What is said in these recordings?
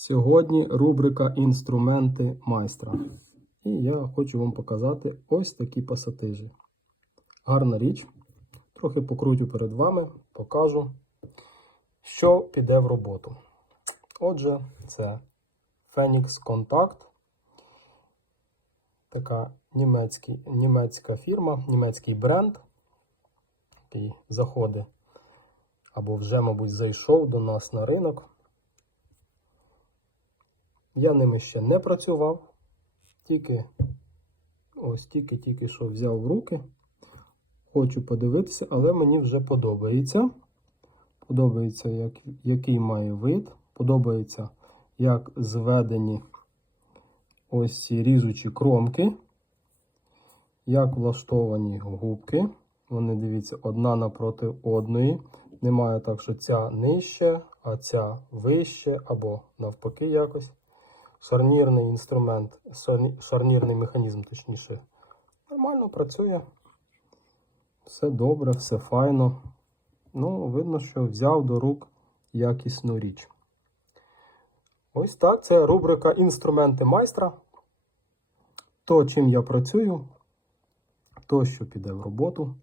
Сьогодні рубрика Інструменти майстра. І я хочу вам показати ось такі пасатижі. Гарна річ. Трохи покрутю перед вами, покажу, що піде в роботу. Отже, це Phoenix Contact. Така німецький, німецька фірма, німецький бренд, який заходить або вже, мабуть, зайшов до нас на ринок. Я ними ще не працював, тільки ось тільки-тільки що взяв в руки. Хочу подивитися, але мені вже подобається. Подобається, як, який має вид. Подобається, як зведені ось ці різучі кромки, як влаштовані губки. Вони дивіться, одна напроти одної. Немає так, що ця нижче, а ця вище, або навпаки якось. Шарнірний інструмент, шарнірний механізм, точніше, нормально працює. Все добре, все файно. Ну, видно, що взяв до рук якісну річ. Ось так, це рубрика Інструменти майстра. То, чим я працюю, то, що піде в роботу.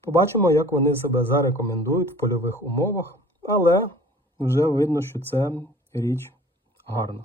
Побачимо, як вони себе зарекомендують в польових умовах, але вже видно, що це річ гарна.